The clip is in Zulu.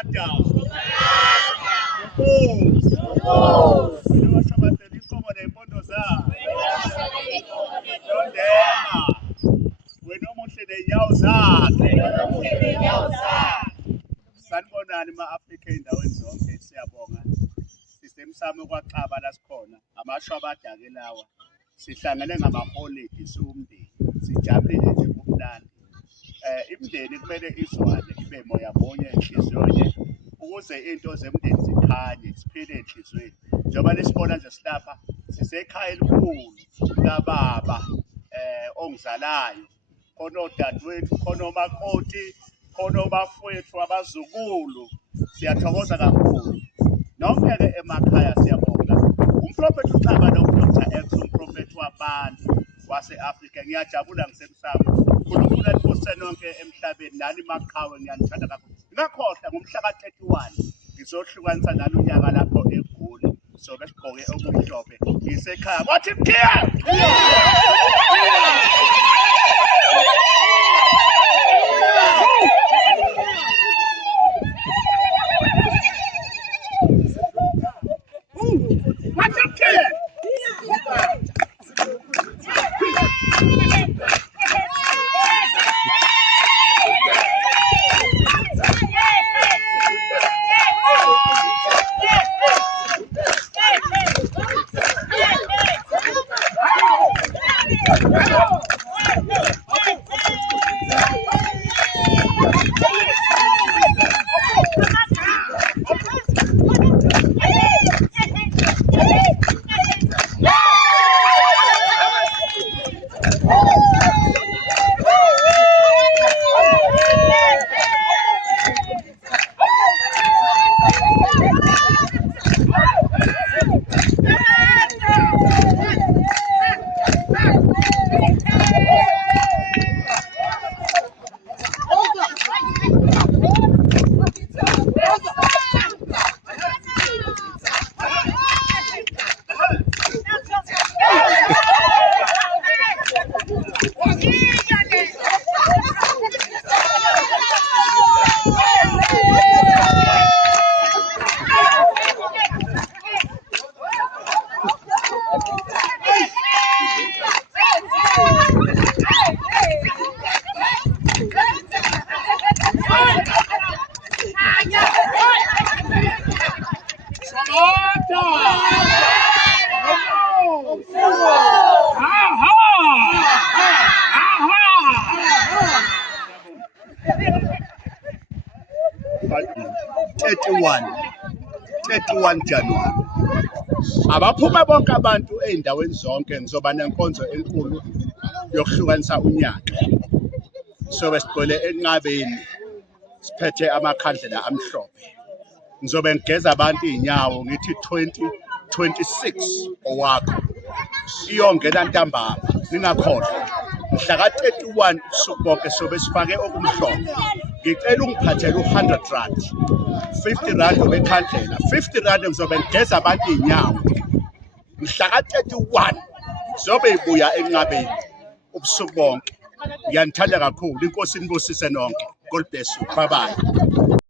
Shabada. Wena washabatela inkomo nempondo zakhe. Yondema. Wena omuhle nenyawo zakhe. Sanibonani ma-Afrika ey'ndaweni zonke, siyabonga. Sisemsamo kwaXaba la sikhona, amashwabada-ke lawa. Sihlangene ngamaholidi siwumndeni, sijabulile nje kumnandi. Imindeni kumele izwane, ibe moya munye, inhliziyo nye, ukuze into zemndeni zikhanye, siphile enhliziyweni. Njengoba nisibona nje silapha, sisekhaya elikhulu likababa ongizalayo. Khona odadewethu, khona omakoti, khona obafowethu, abazukulu. Siyathokoza kakhulu. Nonke-ke emakhaya siyabonga. Umprofethi uXaba noDr. X, umprofethi wabantu wase-Afrika. Ngiyajabula ngisemsamo. uNkulunkulu alibusise nonke emhlabeni, nani maqhawe ngiyanithanda kakhulu. Ngakhohlwa ngomhla ka-31 ngizohlukanisa nalo unyaka lapho eGoli. Sobe sigqoke okumhlophe. Ngisekhaya. Wathi mkhiya! Wathi mkhiya! January. Abaphume bonke abantu ey'ndaweni zonke, ngizoba nenkonzo enkulu yokuhlukanisa unyaka. Sobe sigcwele enqabeni, siphethe amakhandlela amhlophe. Ngizobe ngigeza abantu iy'nyawo ngithi 2026 owakho. Iyongena ntambama, ningakhohlwa. Mhla ka-31 usuku bonke sobe sifake okumhlophe. Ngicela ungiphathele u-R100, 50 rand obekhandlela, 50 rand ngizobe ngigeza abantu iy'nyawo. Mhla ka-31 zobe ibuya enqabeni ubusuku bonke. Ngiyanithanda kakhulu, inkosi inibusise nonke. God bless you. Bye bye.